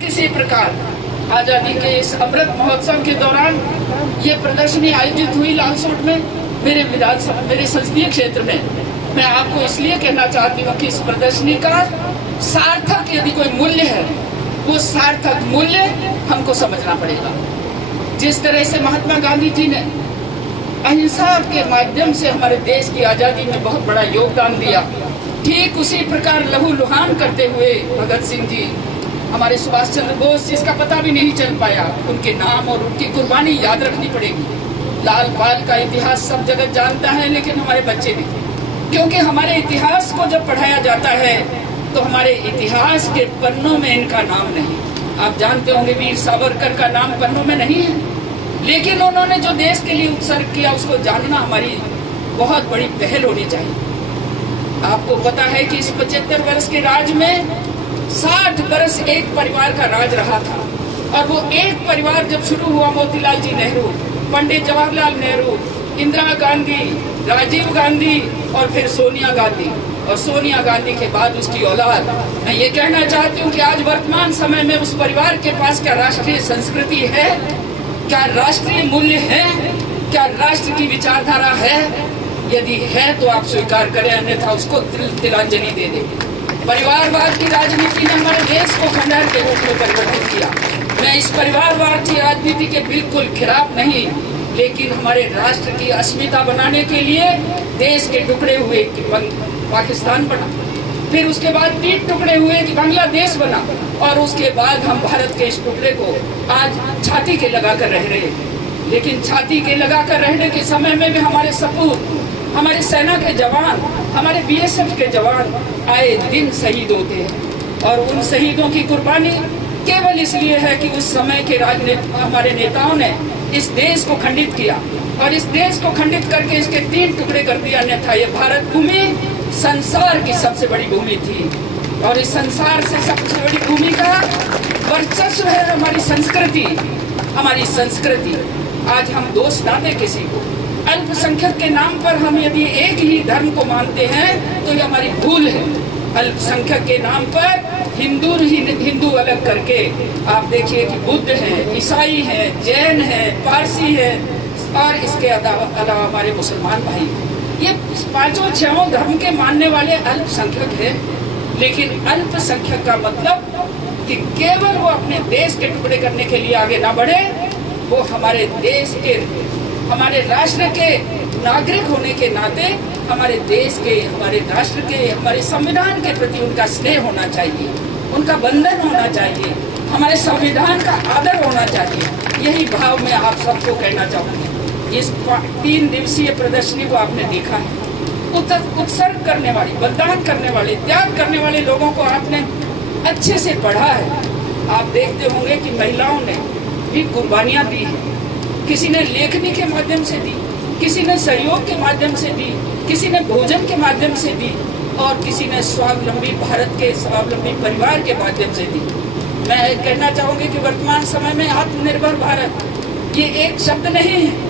इसी प्रकार आजादी के इस अमृत महोत्सव के दौरान ये प्रदर्शनी आयोजित हुई लालसोट में, मेरे संसदीय क्षेत्र में। मैं आपको इसलिए कहना चाहती हूँ कि इस प्रदर्शनी का सार्थक यदि कोई मूल्य है, वो सार्थक मूल्य हमको समझना पड़ेगा। जिस तरह से महात्मा गांधी जी ने अहिंसा के माध्यम से हमारे देश की आजादी में बहुत बड़ा योगदान दिया, ठीक उसी प्रकार लहूलुहान करते हुए भगत सिंह जी, हमारे सुभाष चंद्र बोस, जिसका पता भी नहीं चल पाया, उनके नाम और उनकी कुर्बानी याद रखनी पड़ेगी। लाल बाल का इतिहास सब जगत जानता है, लेकिन हमारे बच्चे भी, क्योंकि हमारे इतिहास को जब पढ़ाया जाता है तो हमारे इतिहास के पन्नों में इनका नाम नहीं। आप जानते होंगे वीर सावरकर का नाम पन्नों में नहीं है, लेकिन उन्होंने जो देश के लिए उत्सर्ग किया उसको जानना हमारी बहुत बड़ी पहल होनी चाहिए। आपको पता है कि इस 75 वर्ष के राज में 60 वर्ष एक परिवार का राज रहा था, और वो एक परिवार जब शुरू हुआ, मोतीलाल जी नेहरू, पंडित जवाहरलाल नेहरू, इंदिरा गांधी, राजीव गांधी और फिर सोनिया गांधी, और सोनिया गांधी के बाद उसकी औलाद। मैं ये कहना चाहती हूँ कि आज वर्तमान समय में उस परिवार के पास क्या राष्ट्रीय संस्कृति है, क्या राष्ट्रीय मूल्य है, क्या राष्ट्र की विचारधारा है? यदि है तो आप स्वीकार करें, अन्यथा उसको तिलांजलि दे दें। परिवारवाद की राजनीति ने हमारे देश को खंडहर के रूप में परिवर्तित किया। मैं इस परिवारवाद की राजनीति के बिल्कुल खिलाफ नहीं, लेकिन हमारे राष्ट्र की अस्मिता बनाने के लिए देश के टुकड़े हुए पाकिस्तान बना, फिर उसके बाद 3 टुकड़े हुए कि बांग्लादेश बना, और उसके बाद हम भारत के इस टुकड़े को आज छाती के लगा कर रह रहे हैं। लेकिन छाती के लगा कर रहने के समय में भी हमारे सपूत, हमारे सेना के जवान, हमारे बीएसएफ के जवान आए दिन शहीद होते हैं, और उन शहीदों की कुर्बानी केवल इसलिए है कि उस समय के हमारे नेताओं ने इस देश को खंडित किया, और इस देश को खंडित करके इसके 3 टुकड़े कर दिया। अन्यथा ये भारत भूमि संसार की सबसे बड़ी भूमि थी, और इस संसार से सबसे बड़ी भूमि का वर्चस्व है हमारी संस्कृति। हमारी संस्कृति आज हम दोष ना दें किसी को। अल्पसंख्यक के नाम पर हम यदि एक ही धर्म को मानते हैं तो ये हमारी भूल है। अल्पसंख्यक के नाम पर हिंदू अलग करके आप देखिए कि बुद्ध है, ईसाई है, जैन है, पारसी है, और इसके अलावा हमारे मुसलमान भाई, ये 5-6 धर्म के मानने वाले अल्पसंख्यक है। लेकिन अल्पसंख्यक का मतलब कि केवल वो अपने देश के टुकड़े करने के लिए आगे ना बढ़े, वो हमारे देश के, हमारे राष्ट्र के नागरिक होने के नाते हमारे देश के, हमारे राष्ट्र के, हमारे संविधान के प्रति उनका स्नेह होना चाहिए, उनका बंधन होना चाहिए, हमारे संविधान का आदर होना चाहिए। यही भाव मैं आप सबको कहना चाहूँगी। इस 3 दिवसीय प्रदर्शनी को आपने देखा है, उत्सर्ग करने वाली, बलिदान करने वाले, त्याग करने वाले लोगों को आपने अच्छे से पढ़ा है। आप देखते होंगे कि महिलाओं ने भी कुर्बानियाँ दी हैं। किसी ने लेखनी के माध्यम से दी, किसी ने सहयोग के माध्यम से दी, किसी ने भोजन के माध्यम से दी, और किसी ने स्वावलंबी भारत के स्वावलंबी परिवार के माध्यम से दी। मैं कहना चाहूँगी कि वर्तमान समय में आत्मनिर्भर भारत ये एक शब्द नहीं है।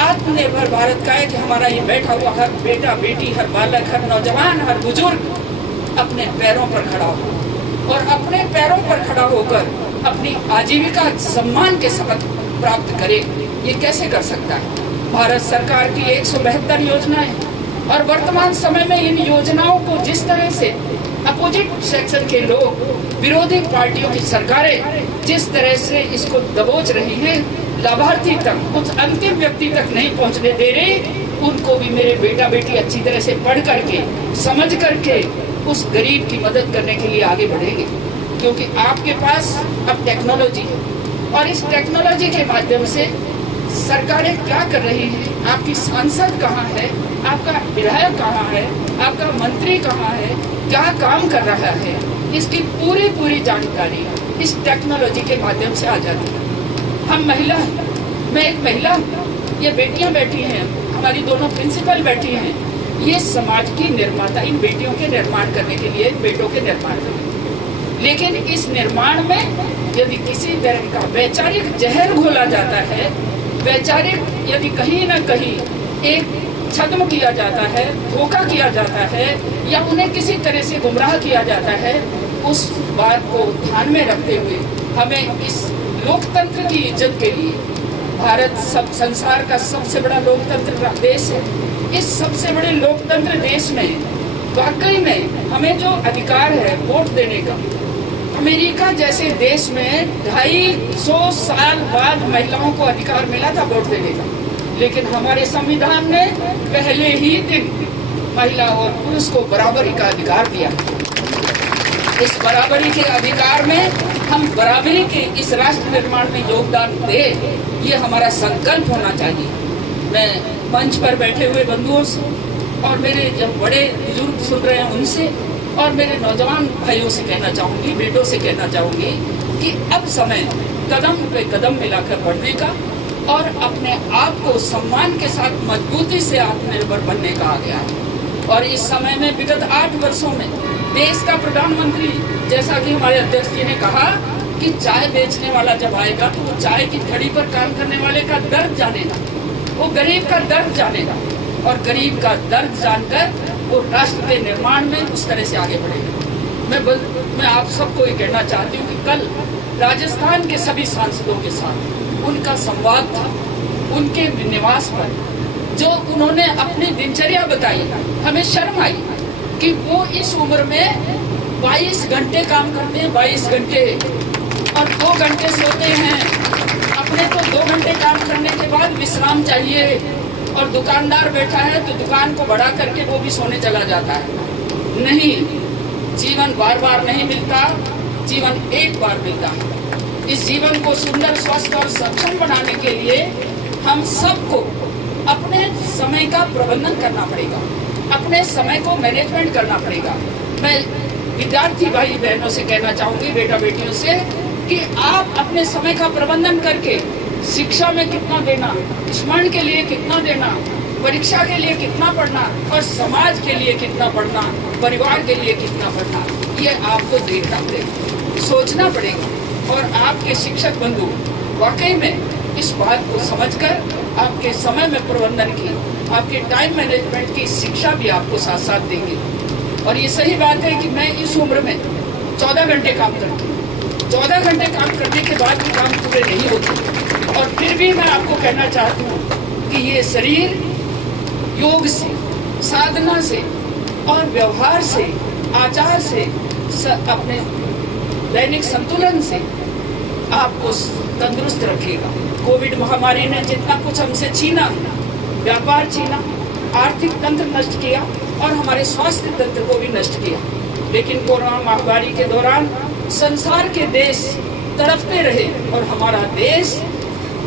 आत्मनिर्भर भारत का है कि हमारा ये बैठा हुआ हर बेटा बेटी, हर बालक, हर नौजवान, हर बुजुर्ग अपने पैरों पर खड़ा हो, और अपने पैरों पर खड़ा होकर अपनी आजीविका सम्मान के साथ प्राप्त करे। ये कैसे कर सकता है? भारत सरकार की 172 योजनाएं, और वर्तमान समय में इन योजनाओं को जिस तरह से अपोजिट सेक्शन के लोग, विरोधी पार्टियों की सरकारें जिस तरह से इसको दबोच रही हैं, लाभार्थी तक, उस अंतिम व्यक्ति तक नहीं पहुंचने दे रही, उनको भी मेरे बेटा बेटी अच्छी तरह से पढ़ करके, समझ करके उस गरीब की मदद करने के लिए आगे बढ़ेंगे। क्योंकि आपके पास अब टेक्नोलॉजी है, और इस टेक्नोलॉजी के माध्यम से सरकारें क्या कर रही हैं, आपकी सांसद कहाँ है, आपका विधायक कहाँ है, आपका मंत्री कहाँ है, क्या काम कर रहा है, इसकी पूरी जानकारी इस टेक्नोलॉजी के माध्यम से आ जाती है। हम महिला, मैं एक महिला, ये बेटियां बैठी हैं, हमारी दोनों प्रिंसिपल बैठी हैं, ये समाज की निर्माता, इन बेटियों के निर्माण करने के लिए, बेटों के निर्माण करने के लिए। लेकिन इस निर्माण में यदि किसी तरह का वैचारिक जहर घोला जाता है, वैचारिक यदि कहीं ना कहीं एक छद्म किया जाता है, धोखा किया जाता है, या उन्हें किसी तरह से गुमराह किया जाता है, उस बात को ध्यान में रखते हुए हमें इस लोकतंत्र की इज्जत के लिए, भारत सब संसार का सबसे बड़ा लोकतंत्र देश है, इस सबसे बड़े लोकतंत्र देश में वाकई में हमें जो अधिकार है वोट देने का, अमेरिका जैसे देश में 250 साल बाद महिलाओं को अधिकार मिला था वोट देने का, लेकिन हमारे संविधान ने पहले ही दिन महिला और पुरुष को बराबरी का अधिकार दिया। इस बराबरी के अधिकार में हम बराबरी के इस राष्ट्र निर्माण में योगदान दें, ये हमारा संकल्प होना चाहिए। मैं मंच पर बैठे हुए बंधुओं से और मेरे जो बड़े बुजुर्ग सुन रहे हैं उनसे और मेरे नौजवान भाइयों से कहना चाहूंगी, बेटों से कहना चाहूंगी कि अब समय कदम पे कदम मिलाकर बढ़ने का और अपने आप को सम्मान के साथ मजबूती से आत्मनिर्भर बनने का आ गया है। और इस समय में विगत 8 वर्षों में देश का प्रधानमंत्री, जैसा कि हमारे अध्यक्ष जी ने कहा कि चाय बेचने वाला जब आएगा तो वो चाय की घड़ी पर काम करने वाले का दर्द जानेगा, वो गरीब का दर्द जानेगा और गरीब का दर्द जानकर वो राष्ट्र के निर्माण में उस तरह से आगे बढ़ेगा। मैं आप सबको ये कहना चाहती हूँ कि कल राजस्थान के सभी सांसदों के साथ उनका संवाद था, उनके निवास पर जो उन्होंने अपनी दिनचर्या बताई, हमें शर्म आई कि वो इस उम्र में 22 घंटे काम करते हैं, 22 घंटे और 2 घंटे सोते हैं। अपने तो 2 घंटे काम करने के बाद विश्राम चाहिए और दुकानदार बैठा है तो दुकान को बढ़ा करके वो भी सोने चला जाता है। नहीं, जीवन बार बार नहीं मिलता, जीवन एक बार मिलता है। इस जीवन को सुंदर, स्वस्थ और सक्षम बनाने के लिए हम सबको अपने समय का प्रबंधन करना पड़ेगा, अपने समय को मैनेजमेंट करना पड़ेगा। मैं विद्यार्थी भाई बहनों से कहना चाहूंगी, बेटा बेटियों से, कि आप अपने समय का प्रबंधन करके शिक्षा में कितना देना, स्मरण के लिए कितना देना, परीक्षा के लिए कितना पढ़ना और समाज के लिए कितना पढ़ना, परिवार के लिए कितना पढ़ना, ये आपको देखना पड़ेगा, सोचना पड़ेगा। और आपके शिक्षक बंधु वाकई में इस बात को समझकर आपके समय में प्रबंधन की, आपके टाइम मैनेजमेंट की शिक्षा भी आपको साथ साथ देंगे। और ये सही बात है कि मैं इस उम्र में 14 घंटे काम करती हूँ। 14 घंटे काम करने के बाद भी काम पूरे नहीं होते और फिर भी मैं आपको कहना चाहती हूँ कि ये शरीर योग से, साधना से और व्यवहार से, आचार से, अपने दैनिक संतुलन से आपको तंदुरुस्त रखेगा। कोविड महामारी ने जितना कुछ हमसे छीना, व्यापार छीना, आर्थिक तंत्र नष्ट किया और हमारे स्वास्थ्य तंत्र को भी नष्ट किया, लेकिन कोरोना महामारी के दौरान संसार के देश तड़पते रहे और हमारा देश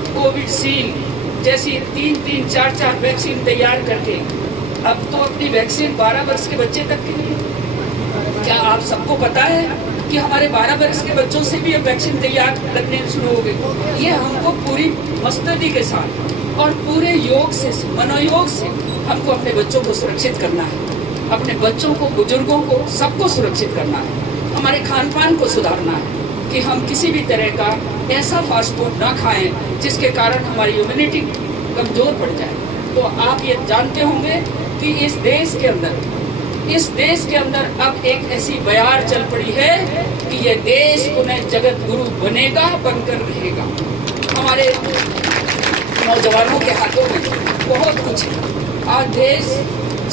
कोविशील्ड जैसी 3-3, 4-4 वैक्सीन तैयार करके अब तो अपनी वैक्सीन 12 वर्ष के बच्चे तक के लिए। क्या आप सबको पता है कि हमारे 12 वर्ष के बच्चों से भी अब वैक्सीन तैयार लगने शुरू हो गई? ये हमको पूरी मस्तदी के साथ और पूरे योग से, मनोयोग से हमको अपने बच्चों को सुरक्षित करना है, अपने बच्चों को, बुजुर्गों को, सबको सुरक्षित करना है। हमारे खान पान को सुधारना है कि हम किसी भी तरह का ऐसा फास्ट फूड ना खाएं जिसके कारण हमारी इम्यूनिटी कमजोर पड़ जाए। तो आप ये जानते होंगे कि इस देश के अंदर अब एक ऐसी बयार चल पड़ी है कि ये देश पुनः जगत गुरु बनेगा, बनकर रहेगा। हमारे नौजवानों के हाथों में बहुत कुछ है। आज देश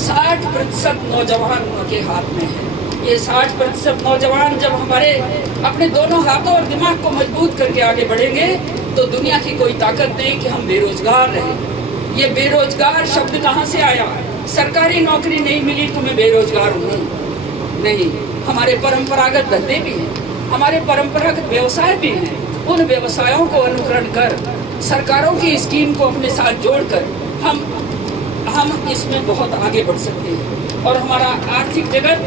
60% नौजवानों के हाथ में है। ये 60% नौजवान जब हमारे अपने दोनों हाथों और दिमाग को मजबूत करके आगे बढ़ेंगे तो दुनिया की कोई ताकत नहीं कि हम बेरोजगार रहें। ये बेरोजगार शब्द कहाँ से आया? सरकारी नौकरी नहीं मिली तो मैं बेरोजगार हूँ? नहीं, हमारे परंपरागत धंधे भी हैं, हमारे परंपरागत व्यवसाय भी हैं। उन व्यवसायों को अनुकरण कर, सरकारों की स्कीम को अपने साथ जोड़कर हम इसमें बहुत आगे बढ़ सकते हैं। और हमारा आर्थिक जगत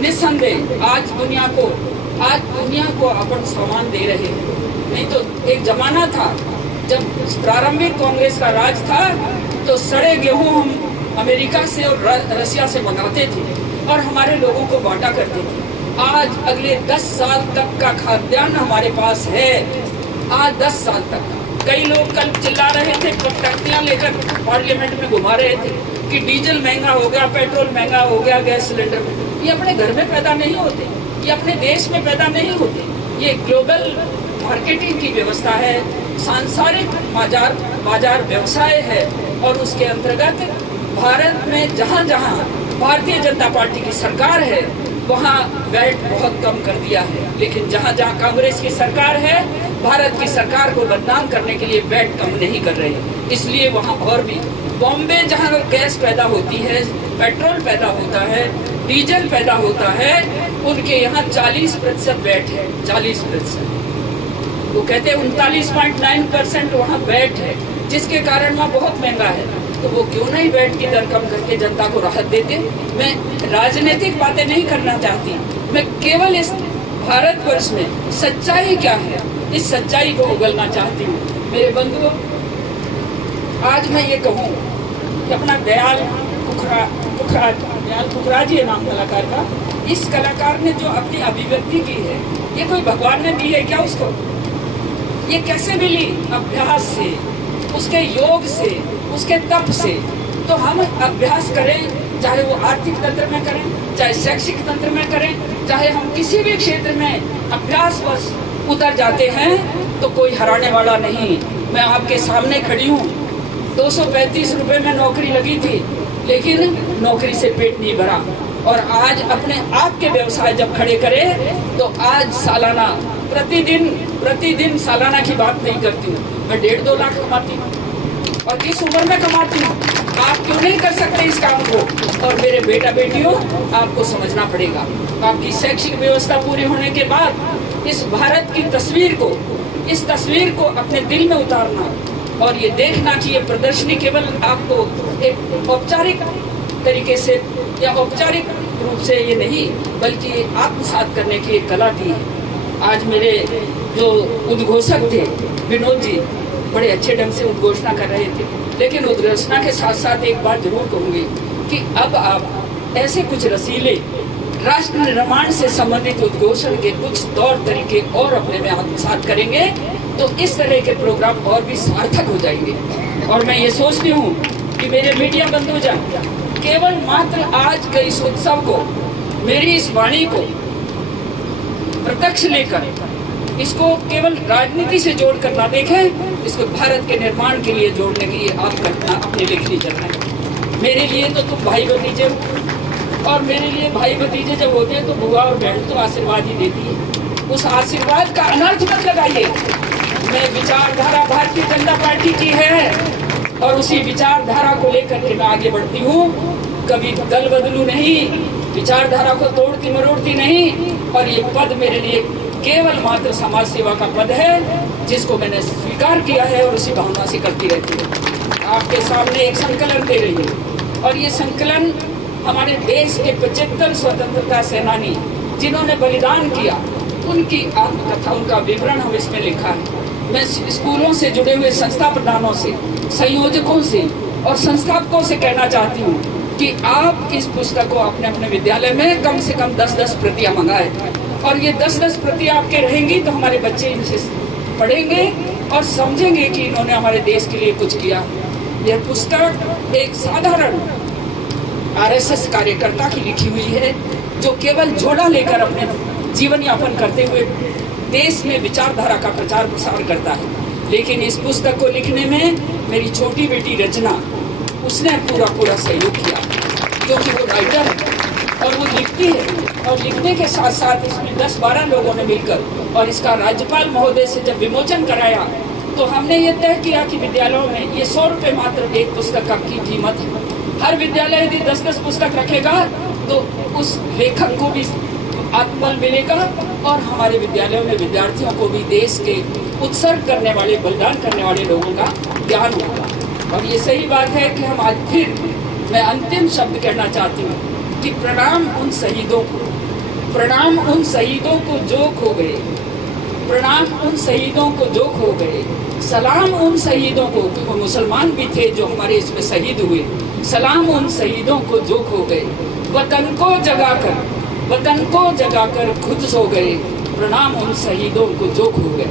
निस्संदेह आज दुनिया को अपन सामान दे रहे हैं। नहीं तो एक जमाना था जब प्रारंभिक कांग्रेस का राज था तो सड़े गेहूं हम अमेरिका से और रसिया से मंगाते थे और हमारे लोगों को बांटा करते थे। आज अगले 10 साल तक का खाद्यान्न हमारे पास है। आज 10 साल तक कई लोग कल चिल्ला रहे थे, टंकियां लेकर पार्लियामेंट में घुमा रहे थे कि डीजल महंगा हो गया, पेट्रोल महंगा हो गया, गैस सिलेंडर। ये अपने घर में पैदा नहीं होते, ये अपने देश में पैदा नहीं होते, ये ग्लोबल मार्केटिंग की व्यवस्था है, सांसारिक बाजार व्यवसाय है, और उसके अंतर्गत भारत में जहाँ जहाँ भारतीय जनता पार्टी की सरकार है वहाँ वैट बहुत कम कर दिया है, लेकिन जहाँ जहाँ कांग्रेस की सरकार है भारत की सरकार को बदनाम करने के लिए वैट कम नहीं कर रही। इसलिए वहाँ और भी बॉम्बे जहाँ गैस पैदा होती है, पेट्रोल पैदा होता है, डीजल पैदा होता है, उनके यहाँ 40% वैट है। 40%, वो कहते हैं 39.9% वहाँ वैट है, जिसके कारण वहाँ बहुत महंगा है। तो वो क्यों नहीं वैट की दर कम करके जनता को राहत देते। मैं राजनीतिक बातें नहीं करना चाहती, मैं केवल इस भारतवर्ष में सच्चाई क्या है इस सच्चाई को उगलना चाहती हूँ। मेरे बंधुओं, आज मैं ये कहूँ कि अपना दयाल पुखराज ये नाम कलाकार का, इस कलाकार ने जो अपनी अभिव्यक्ति की है, ये कोई भगवान ने दी है क्या उसको? ये कैसे मिली? अभ्यास से, उसके योग से, उसके तप से। तो हम अभ्यास करें, चाहे वो आर्थिक तंत्र में करें, चाहे शैक्षिक तंत्र में करें, चाहे हम किसी भी क्षेत्र में अभ्यास बस उतर जाते हैं तो कोई हराने वाला नहीं। मैं आपके सामने खड़ी हूँ, 235 रुपए में नौकरी लगी थी, लेकिन नौकरी से पेट नहीं भरा। और आज अपने आप के व्यवसाय जब खड़े करें तो आज सालाना प्रतिदिन सालाना की बात नहीं करती हूँ, मैं 1.5-2 लाख कमाती हूँ, और इस उम्र में कमाती हूँ। आप क्यों नहीं कर सकते इस काम को? और मेरे बेटा बेटियों, आपको समझना पड़ेगा, आपकी शैक्षिक व्यवस्था पूरी होने के बाद इस भारत की इस तस्वीर को अपने दिल में उतारना, और ये देखना कि ये प्रदर्शनी केवल आपको एक औपचारिक तरीके से या औपचारिक रूप से ये नहीं, बल्कि आत्मसात करने की एक कला थी। आज मेरे जो उद्घोषक थे विनोद जी, बड़े अच्छे ढंग से उद्घोषणा कर रहे थे, लेकिन उद्घोषणा के साथ साथ एक बात जरूर कहूँगी कि अब आप ऐसे कुछ रसीले राष्ट्र निर्माण से संबंधित उद्घोषण के कुछ तौर तरीके और अपने में आत्मसात करेंगे तो इस तरह के प्रोग्राम और भी सार्थक हो जाएंगे। और मैं ये सोचती हूँ कि मेरे मीडिया बंधुजन केवल मात्र आज के इस उत्सव को, मेरी इस वाणी को प्रत्यक्ष लेकर इसको केवल राजनीति से जोड़कर ना देखें, इसको भारत के निर्माण के लिए जोड़ने के लिए आप कल्पना अपने लेखनी चल रहे हैं। मेरे लिए तो तुम भाई भतीजे हो, और मेरे लिए भाई भतीजे जब होते हैं तो बुआ और बहन तो आशीर्वाद ही देती है। उस आशीर्वाद का अनर्थ मत लगाइए। मैं विचारधारा भारतीय जनता पार्टी की है और उसी विचारधारा को लेकर के मैं आगे बढ़ती हूँ। कभी दल बदलू नहीं, विचारधारा को तोड़ती मरोड़ती नहीं। और ये पद मेरे लिए केवल मात्र समाज सेवा का पद है, जिसको मैंने स्वीकार किया है और उसी भावना से करती रहती हूँ। आपके सामने एक संकलन दे रही है, और ये संकलन हमारे देश के 75 स्वतंत्रता सेनानी जिन्होंने बलिदान किया, उनकी आत्मकथा, उनका विवरण हम इसमें लिखा है। मैं स्कूलों से जुड़े हुए संस्था प्रधानों से, संयोजकों से और संस्थापकों से कहना चाहती हूँ कि आप इस पुस्तक को अपने अपने विद्यालय में कम से कम 10-10 प्रतियां मंगाएं। और ये 10-10 प्रतियां आपके रहेंगी तो हमारे बच्चे इनसे पढ़ेंगे और समझेंगे कि इन्होंने हमारे देश के लिए कुछ किया। यह पुस्तक एक साधारण आरएसएस कार्यकर्ता की लिखी हुई है, जो केवल झोला लेकर अपने जीवन यापन करते हुए देश में विचारधारा का प्रचार प्रसार करता है। लेकिन इस पुस्तक को लिखने में मेरी छोटी बेटी रचना, उसने पूरा सहयोग किया, क्योंकि वो राइटर है और वो लिखती है। और लिखने के साथ साथ इसमें 10-12 लोगों ने मिलकर, और इसका राज्यपाल महोदय से जब विमोचन कराया तो हमने ये तय किया कि विद्यालयों में ये 100 रुपये मात्र एक पुस्तक की कीमत है। हर विद्यालय यदि 10-10 पुस्तक रखेगा तो उस लेखक को भी आत्मबल मिलेगा, और हमारे विद्यालयों में विद्यार्थियों को भी देश के उत्सर्ग करने वाले, बलिदान करने वाले लोगों का ज्ञान होगा। और ये सही बात है कि हम आज फिर, मैं अंतिम शब्द कहना चाहती हूँ कि प्रणाम उन शहीदों को, प्रणाम उन शहीदों को जो खो गए, प्रणाम उन शहीदों को जो खो गए, सलाम उन शहीदों को, क्योंकि वो मुसलमान भी थे जो हमारे इसमें शहीद हुए, सलाम उन शहीदों को जो खो गए, वतन को जगाकर खुद सो गए, प्रणाम उन शहीदों को जो खो गए।